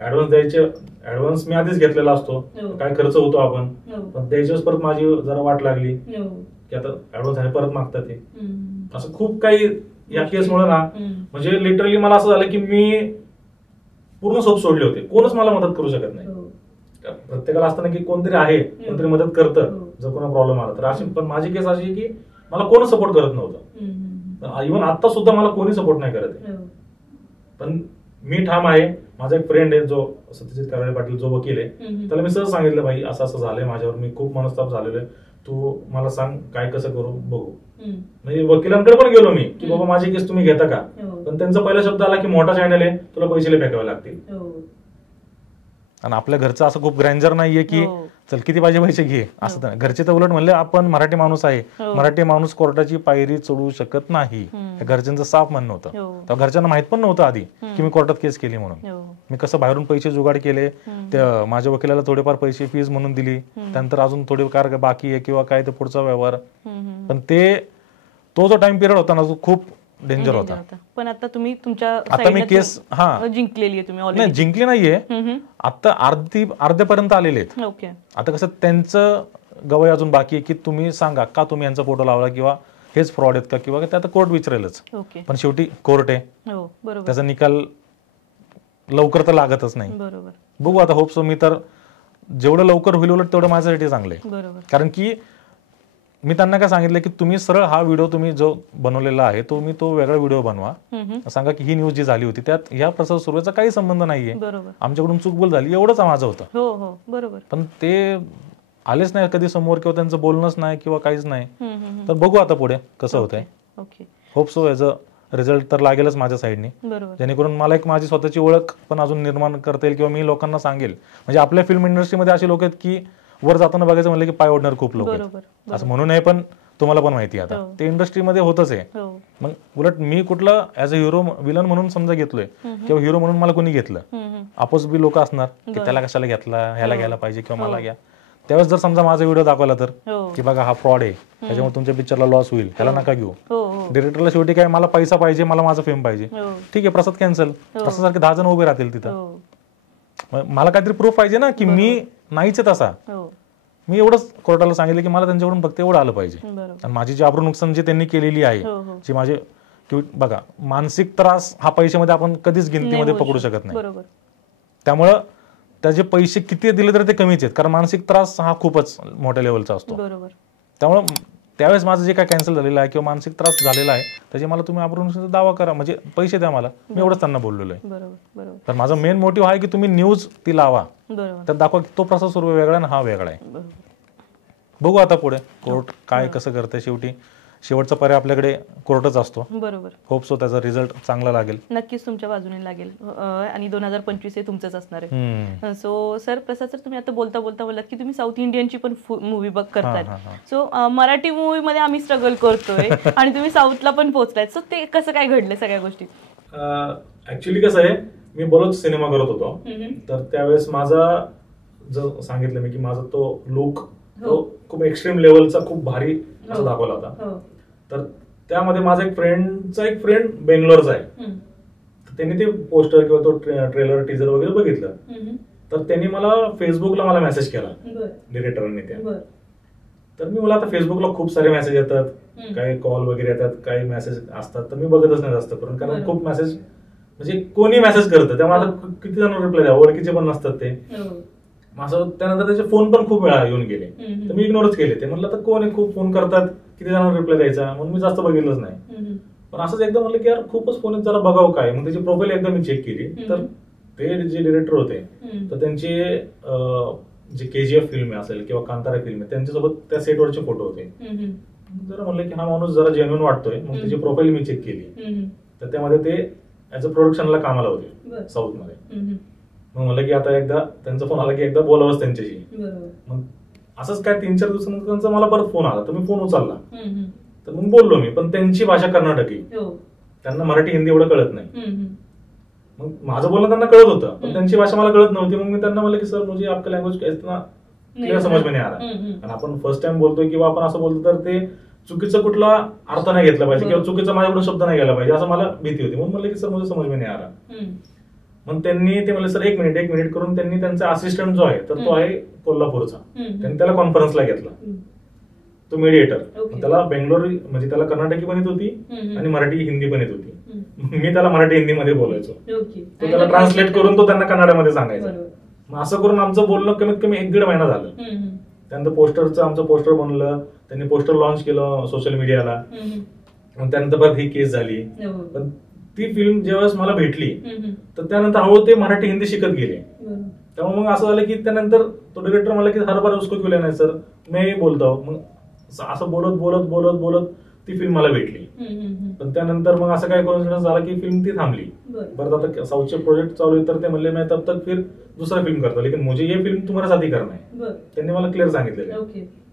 ऍडव्हान्स मी आधीच घेतलेला असतो, काय खर्च होतो आपण, पण त्याच्याच परत माझी जरा वाट लागली की आता ऍडव्हान्स आहे परत मागतात ते. असं खूप काही या केसमुळे ना, म्हणजे लिटरली मला असं झालं की मी पूर्ण सोप सोडले होते. कोणच मला मदत करू शकत नाही. प्रत्येकाला असतं ना की कोणतरी आहे, कोणतरी मदत करतं जर कोणा प्रॉब्लेम आला तर. अशी पण माझी केस अशी की मला कोण सपोर्ट करत नव्हतं. इव्हन आता सुद्धा मला कोणी सपोर्ट नाही करत. पण मी ठाम आहे. माझा एक फ्रेंड आहे जो सत्यजित कारळे पाटील जो वकील आहे, त्याला मी सहज सांगितलं भाई असं असं झालंय माझ्यावर, मी खूप मनस्ताप झालेलो आहे, तू मला सांग काय कसं करू बघू. म्हणजे वकिलांकडे पण गेलो मी की बाबा माझी केस तुम्ही घेता का. पण त्यांचा पहिला शब्द आला की मोठा चॅनल आहे, तुला पैसे फेकावे लागतील. आणि आपल्या घरचं असं खूप ग्रँजर नाहीये की चल किती पाहिजे पैसे घे असं तर. घरचे तर उलट म्हणले आपण मराठी माणूस आहे, मराठी माणूस कोर्टाची पायरी चढू शकत नाही, घरच्यांचं साफ म्हणणं होतं. तेव्हा घरच्यांना माहित पण नव्हतं आधी की मी कोर्टात केस केली म्हणून. मी कसं बाहेरून पैसे जुगाड केले, त्या माझ्या वकिलाला थोडेफार पैसे फीज म्हणून दिली, त्यानंतर अजून थोडेफार बाकी आहे किंवा काय ते पुढचा व्यवहार. पण तो जो टाइम पिरियड होता ना तो खूप डेंजर होता. पण आता तुम्ही तुमच्या आता मी केस जिंकलेली आहे तुम्ही नाही जिंकली नाहीये, आता अर्ध्यापर्यंत आलेले आहेत. आता कसं त्यांचं गवाही अजून बाकी आहे की तुम्ही सांगा का तुम्ही यांचा फोटो लावला किंवा हेच फ्रॉड आहेत का किंवा ते आता कोर्ट विचारेलच. पण शेवटी कोर्ट आहे, त्याचा निकाल लवकर तर लागतच नाही. बघू आता होप सो. मी तर जेवढं लवकर होईल उलट तेवढं माझ्यासाठी चांगलं आहे. कारण की मी त्यांना काय सांगितलं की तुम्ही सरळ हा व्हिडिओ तुम्ही जो बनवलेला आहे तो वेगळा व्हिडिओ बनवा, सांगा की ही न्यूज जी झाली होती त्यात ह्या प्रसाद सुर्वेचा काही संबंध नाहीये, आमच्याकडून चूकभूल झाली एवढंच माझं होतं. पण ते आलेच नाही कधी समोर किंवा त्यांचं बोलणंच नाही किंवा काहीच नाही. तर बघू आता पुढे कसं होतंय. होप सो याचा रिझल्ट तर लागेलच माझ्या साईडने, जेणेकरून मला एक माझी स्वतःची ओळख पण अजून निर्माण करता येईल किंवा मी लोकांना सांगेल. म्हणजे आपल्या फिल्म इंडस्ट्रीमध्ये असे लोक आहेत की वर जाताना बघायचं म्हणलं की पाय ओढणार खूप लोक असं म्हणू नये, पण तुम्हाला पण माहिती आता ते इंडस्ट्रीमध्ये होतच आहे. मग उलट मी कुठलं ऍज अ हिरो विलन म्हणून समजा घेतलोय किंवा हिरो म्हणून मला कोणी घेतलं, अपोज बी लोक असणार की त्याला कशाला घेतला, ह्याला घ्यायला पाहिजे किंवा मला घ्या. त्यावेळेस जर समजा माझा व्हिडिओ दाखवला तर की बघा हा फ्रॉड आहे, त्याच्यामुळे तुमच्या पिक्चरला लॉस होईल, ह्याला नका घेऊ. डिरेक्टरला शेवटी काय मला पैसा पाहिजे, मला माझं फेम पाहिजे, ठीक आहे प्रसाद कॅन्सल. प्रसाद सारखे 10 जण उभे राहतील तिथं. मला काहीतरी प्रूफ पाहिजे ना की मी नाहीच तसा. मी एवढंच कोर्टाला सांगितलं की मला त्यांच्याकडून फक्त एवढं आलं पाहिजे. आणि माझी जी आबरू नुकसान जी त्यांनी केलेली आहे, जी माझे बघा मानसिक त्रास हा पैशामध्ये आपण कधीच गिनतीमध्ये पकडू शकत नाही. त्यामुळं त्याचे पैसे किती दिले तर ते कमीच आहेत, कारण मानसिक त्रास हा खूपच मोठ्या लेवलचा असतो. त्यामुळं त्यावेळेस माझं जे काय कॅन्सल झालेलं आहे किंवा मानसिक त्रास झालेला आहे त्याचे मला तुम्ही आबरू नुकसानाचा दावा करा, म्हणजे पैसे द्या मला. मी एवढंच त्यांना बोललेलो आहे. तर माझा मेन मोटिव्ह आहे की तुम्ही न्यूज ती लावा, तर दाखवा की तो प्रसाद सुर्वे वेगळा आणि हा वेगळा आहे. बघू आता पुढे कोर्ट काय कसं करतंय. शेवटचा पर्याय आपल्याकडे कोर्टच असतो. बरोबर. होप सो त्याचा रिझल्ट चांगला लागेल. नक्कीच तुमच्या बाजूने लागेल आणि 2025 हे तुमचंच असणार आहे. सो सर, प्रसाद सर, तुम्ही आता बोलता बोलता बोललात की तुम्ही साऊथ इंडियनची पण मूवी करताय. सो मराठी मूवी मध्ये आम्ही स्ट्रगल करतोय आणि तुम्ही साऊथला पण पोहोचलाय. सो ते कसं काय घडलं सगळ्या गोष्टी? ऍक्च्युली कसं आहे, मी बरोच सिनेमा करत होतो, तर त्यावेळेस माझा जर सांगितलं मी की माझा तो लुक तो खूप एक्स्ट्रीम लेवलचा खूप भारी असा दाखवला होता. तर त्यामध्ये माझा एक फ्रेंड बेंगलोरचा आहे. त्यांनी ते पोस्टर किंवा तो ट्रेलर टीजर वगैरे बघितलं. तर त्यांनी मला फेसबुकला मेसेज केला डिरेक्टरांनी त्या. तर मी मला आता फेसबुकला खूप सारे मेसेज येतात, काही कॉल वगैरे येतात, काही मेसेज असतात, तर मी बघतच नाही जास्त करून, कारण खूप मेसेज म्हणजे कोणी मेसेज करतं, त्यामुळे आता किती जण रिप्लाय द्या, ओळखीचे पण नसतात ते. असं त्यानंतर त्याचे फोन पण खूप वेळा येऊन गेले, तर मी इग्नोरच केले ते. म्हटलं तर कोण खूप फोन करतात, किती जणांना रिप्लाय द्यायचा, म्हणून मी जास्त बघितलंच नाही. पण असंच एकदम म्हटलं की यार खूपच फोन जरा बघावं काय, मग त्याची प्रोफाईल एकदा मी चेक केली. तर ते जे डिरेक्टर होते, तर त्यांचे जे KGF फिल्म असेल किंवा कांतारा फिल्म आहे त्यांच्यासोबत त्या सेटवरचे फोटो होते. जरा म्हणलं की हा माणूस जरा जेन्युइन वाटतोय, मग त्याची प्रोफाईल मी चेक केली. तर त्यामध्ये ते ऍज अ प्रोडक्शनला कामाला होते साऊथ मध्ये. मग म्हणलं की आता एकदा त्यांचा फोन आला की एकदा बोलावंच त्यांच्याशी. मग असंच काय 3-4 दिवसानंतर त्यांचा मला परत फोन आला, तर मी फोन उचलला. तर मग बोललो मी, पण त्यांची भाषा कर्नाटकी, त्यांना मराठी हिंदी एवढं कळत नाही. मग माझं बोलणं त्यांना कळत होतं, पण त्यांची भाषा मला कळत नव्हती. मग मी त्यांना म्हणलं की सर मुझे आपका लँग्वेज क्लियर समझ में नहीं आ रहा. आणि आपण फर्स्ट टाइम बोलतोय किंवा आपण असं बोलतो तर ते चुकीचा कुठला अर्थ नाही घेतला पाहिजे किंवा चुकीचा माझ्याकडून शब्द नाही गेला पाहिजे, असं मला भीती होती. म्हणून म्हणलं की सर मुझे समझ में नहीं आ रहा. मग त्यांनी ते म्हणले सर एक मिनिट करून त्यांनी त्यांचा असिस्टंट जो आहे तर तो आहे कोल्हापूरचा, त्यांनी त्याला कॉन्फरन्सला घेतला, तो मीडिएटर. त्याला बेंगलोर म्हणजे त्याला कर्नाटकी पण येत होती आणि मराठी हिंदी पण येत होती. मी त्याला मराठी हिंदी मध्ये बोलायचो, तो त्याला ट्रान्सलेट करून तो त्यांना कन्नडमध्ये सांगायचा. मग असं करून आमचं बोलणं कमीत कमी 1-1.5 महिना झालं. त्यानंतर आमचं पोस्टर बनलं, त्यांनी पोस्टर लॉन्च केलं सोशल मीडियाला. त्यानंतर परत ही केस झाली. पण ती फिल्म जेव्हा मला भेटली तर त्यानंतर हळूहळू ते मराठी हिंदी शिकत गेले. त्यामुळे मग असं झालं की त्यानंतर तो डिरेक्टर मला की हर बार उसको क्यों लेना है सर, मैं बोलतो. मग असं बोलत बोलत बोलत बोलत ती फिल्म मला भेटली. पण त्यानंतर मग असं काय कोइन्सिडन्स झाला की फिल्म ती थांबली. परत आता साऊथचे प्रोजेक्ट चालू आहे, तर ते म्हणले मैं तब तक फिर दुसरा फिल्म करतो, लेकिन मुझे ये फिल्म तुम्हारे साथ ही करना है. त्यांनी मला क्लिअर सांगितलेलं,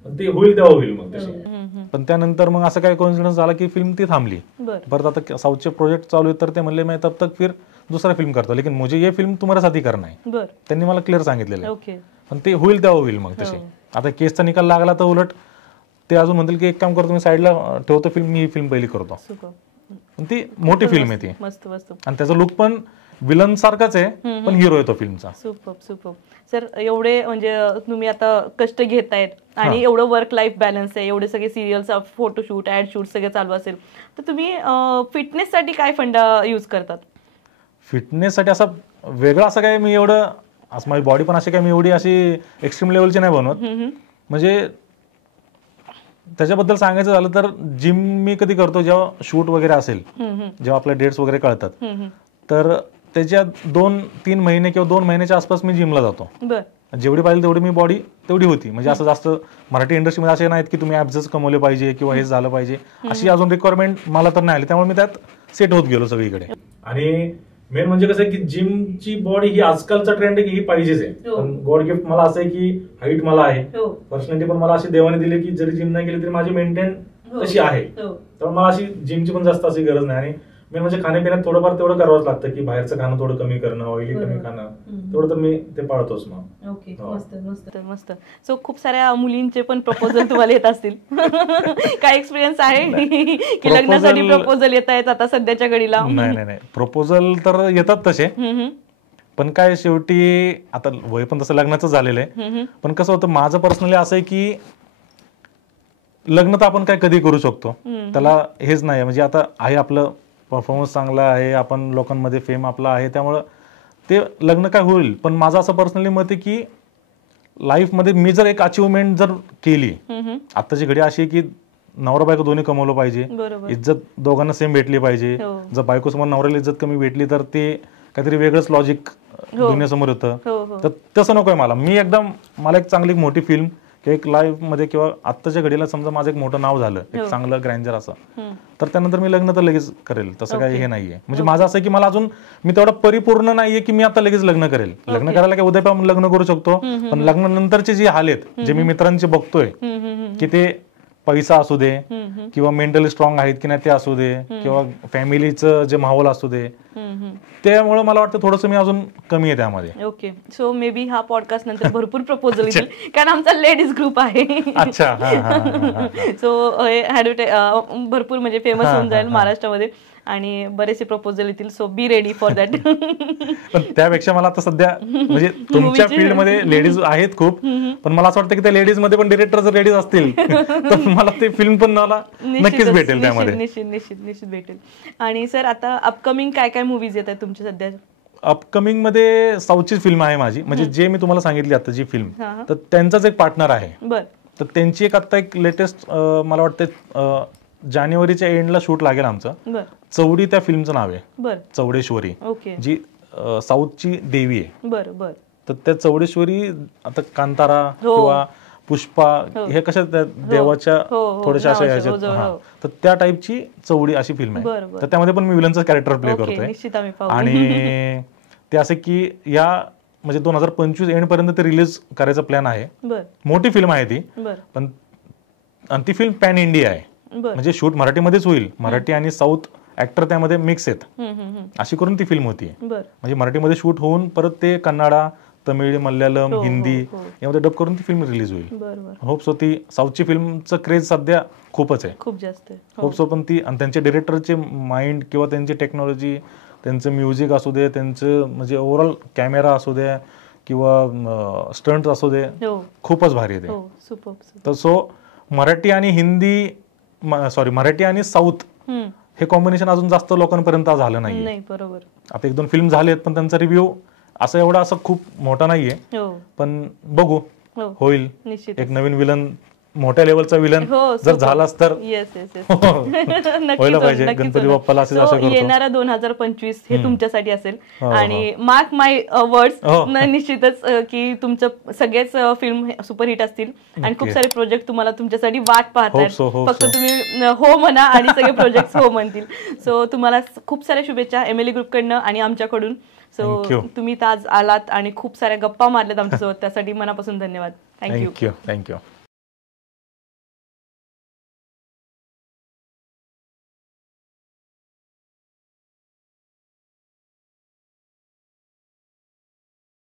ते होईल तेव्हा होईल मग तशी. पण त्यानंतर मग असं काय कोइन्सिडन्स झाला की फिल्म ती थांबली. परत आता साऊथचे प्रोजेक्ट चालू आहेत, तर ते म्हणले मैं तब तक फिर दुसरा फिल्म करतो, लेकिन मुझे ये फिल्म तुम्हारे साथ ही करना है. त्यांनी मला क्लिअर सांगितलेलं, पण ते होईल तेव्हा होईल मग तशी. आता केसचा निकाल लागला तर उलट ते अजून म्हणतील की एक काम करतो, मी साईडला ठेवतो फिल्म, मी ही फिल्म पहिली करतो. पण ती मोठी फिल्म आहे ती, आणि त्याचा लुक पण विलन सारखाच आहे, पण हिरो आहे तो फिल्मचा. सुपर सर, एवढे म्हणजे तुम्ही आता कष्ट घेतायत आणि एवढं वर्क लाईफ बॅलन्स आहे, एवढे सगळे सिरियल्स, फोटोशूट, ऍड शूट सगळे चालू असेल, तर तुम्ही फिटनेससाठी काय फंडा यूज करतात? फिटनेससाठी असा वेगळा असं काय मी एवढं, असं माझी बॉडी पण अशी काय मी एवढी अशी एक्स्ट्रीम लेवलची नाही बनवत. म्हणजे त्याच्याबद्दल सांगायचं झालं तर जिम मी कधी करतो जेव्हा शूट वगैरे असेल, जेव्हा आपल्या डेट्स वगैरे कळतात, तर त्याच्या 2-3 महिने किंवा 2 महिन्याच्या आसपास मी जिमला जातो. जेवढी पाहिजे तेवढी मी बॉडी तेवढी होती. म्हणजे असं जास्त मराठी इंडस्ट्रीमध्ये असे नाहीत की तुम्ही ऍब्सच कमवले पाहिजे किंवा हेच झालं पाहिजे, अशी अजून रिक्वायरमेंट मला तर नाही आली. त्यामुळे मी त्यात सेट होत गेलो सगळीकडे. आणि मेन म्हणजे कसं आहे की जिमची बॉडी ही आजकालचा ट्रेंड आहे की ही पाहिजेच आहे. पण गॉड गिफ्ट मला असं आहे की हाईट मला आहे, पर्सनॅलिटी पण मला अशी देवाने दिली की जरी जिम नाही केली तरी माझी मेंटेन तशी आहे. त्यामुळे मला अशी जिमची पण जास्त अशी गरज नाही. आणि मेन म्हणजे खाण्यापिण्यात थोडंफार तेवढं करावंच लागतं की बाहेरचं खाणं थोडं कमी करणं, ऑइली कमी खाणं, तेवढं तर मी ते पाळतोच. मग ओके, मस्त. सो खूप साऱ्या मुलींचे पण प्रपोजल तुम्हाला येत असतील. काय एक्सपिरियन्स आहे की लग्नासाठी प्रपोजल येत आहेत आता सध्याच्या घडीला? नाही, प्रपोजल तर येतात तसे, पण काय शेवटी आता वय पण तसं लग्नाचं झालेलं आहे. पण कसं होतं माझं पर्सनली असं आहे की लग्न तर आपण काय कधी करू शकतो, त्याला हेच नाही. म्हणजे आता आहे आपलं परफॉर्मन्स चांगला आहे, आपण लोकांमध्ये फेम आपला आहे, त्यामुळं ते लग्न काय होईल. पण माझं असं पर्सनली मत आहे की लाईफमध्ये मी जर एक अचिव्हमेंट जर केली, आत्ताची घडी अशी आहे की नवरा बायको दोन्ही कमवलं पाहिजे, इज्जत दोघांना सेम भेटली पाहिजे. जर बायकोसमोर नवऱ्याला इज्जत कमी भेटली तर ते काहीतरी वेगळंच लॉजिक दुनियासमोर येतं. तर तसं नकोय मला. मी एकदम मला एक चांगली मोठी फिल्म किंवा एक लाईफ मध्ये किंवा आत्ताच्या घडीला समजा माझं एक मोठं नाव झालं, एक चांगलं ग्रँजर असं, तर त्यानंतर मी लग्न तर लगेच करेल, तसं काही हे नाहीये. म्हणजे माझं असं की मला अजून मी तेवढा परिपूर्ण नाहीये की मी आता लगेच लग्न करेल. लग्न करायला काय उद्या पण लग्न करू शकतो, पण लग्नानंतरचे जे हाल आहेत जे मी मित्रांचे बघतोय की ते पैसा असू दे किंवा मेंटली स्ट्रॉंग आहेत की नाही ते असू दे किंवा फॅमिलीचं जे माहोल असू दे, त्यामुळे मला वाटतं थोडंसं मी अजून कमी आहे त्यामध्ये. ओके, सो मे बी हा पॉडकास्ट नंतर भरपूर प्रपोजल येतील, कारण आमचा लेडीज ग्रुप आहे. अच्छा. सो भरपूर म्हणजे फेमस होऊन जाईल महाराष्ट्रामध्ये आणि बरेचसे प्रपोजल येतील. So be ready for that. पण त्यापेक्षा मला आता सध्या म्हणजे तुमच्या फील्ड मध्ये लेडीज आहेत खूप, पण मला असं वाटतं की त्या लेडीज मध्ये पण डिरेक्टर जर लेडीज असतील तर मला ते फिल्म पण मला नक्कीच भेटेल त्यामध्ये. निश्चित भेटेल. आणि सर आता अपकमिंग काय काय मूवीज येत आहेत तुमच्या सध्या? अपकमिंग मध्ये साऊथची फिल्म आहे माझी, म्हणजे जे मी तुम्हाला सांगितली आता जी फिल्म, तर त्यांचाच एक पार्टनर आहे. तर त्यांची एक आता एक लेटेस्ट मला वाटतं जानेवारीच्या एंडला शूट लागेल आमचं. चौडी त्या फिल्मचं नाव आहे, चौडेश्वरी, जी साऊथची देवी आहे. तर त्या चौडेश्वरी आता कांतारा किंवा पुष्पा हे कशा देवाच्या थोड्याशा अशा ह्याच्यात, तर त्या टाईपची चौडी अशी फिल्म आहे. तर त्यामध्ये पण मी विलनचं कॅरेक्टर प्ले करतोय. आणि ते असं की या म्हणजे 2025 एंड पर्यंत ते रिलीज करायचा प्लॅन आहे. मोठी फिल्म आहे ती, पण आणि ती फिल्म पॅन इंडिया आहे. म्हणजे शूट मराठीमध्येच होईल, मराठी आणि साऊथ ऍक्टर त्यामध्ये मिक्स आहेत, अशी करून ती फिल्म होती. म्हणजे मराठीमध्ये शूट होऊन परत ते कन्नडा, तमिळ, मल्याळम, हिंदी यामध्ये डब करून ती फिल्म रिलीज होईल. Hope so. ती साऊथची फिल्मचं क्रेज सध्या खूपच आहे, खूप जास्त. Hope so. पण ती आणि त्यांच्या डिरेक्टरचे माइंड किंवा त्यांची टेक्नॉलॉजी, त्यांचं म्युझिक असू दे, त्यांचं म्हणजे ओव्हरऑल कॅमेरा असू दे किंवा स्टंट असू दे, खूपच भारी आहे ते. तर सो मराठी आणि हिंदी मराठी आणि साऊथ हे कॉम्बिनेशन अजून जास्त लोकांपर्यंत झालं नाही. बरोबर. आता 1-2 फिल्म झालेत, पण त्यांचा रिव्ह्यू असं एवढा असं खूप मोठा नाहीये. पण बघू, होईल. एक नवीन विलन, मोठ्या लेवलचा विलन जर झालाच तर व्हायला पाहिजे. गणपती बाप्पाला असेच आशा करतो. येणारा 2025 हे तुमच्यासाठी असेल. आणि मार्क माय वर्ड्स, निश्चितच की तुमचं सगळेच फिल्म सुपरहिट असतील आणि खूप सारे प्रोजेक्ट तुम्हाला तुमच्यासाठी वाट पाहतात. फक्त तुम्ही हो म्हणा आणि सगळे प्रोजेक्ट हो म्हणतील. सो तुम्हाला खूप साऱ्या शुभेच्छा एमएलए ग्रुप कडनं आणि आमच्याकडून. सो तुम्ही आज आलात आणि खूप साऱ्या गप्पा मारल्यात आमच्यासोबत, त्यासाठी मनापासून धन्यवाद. थँक्यू.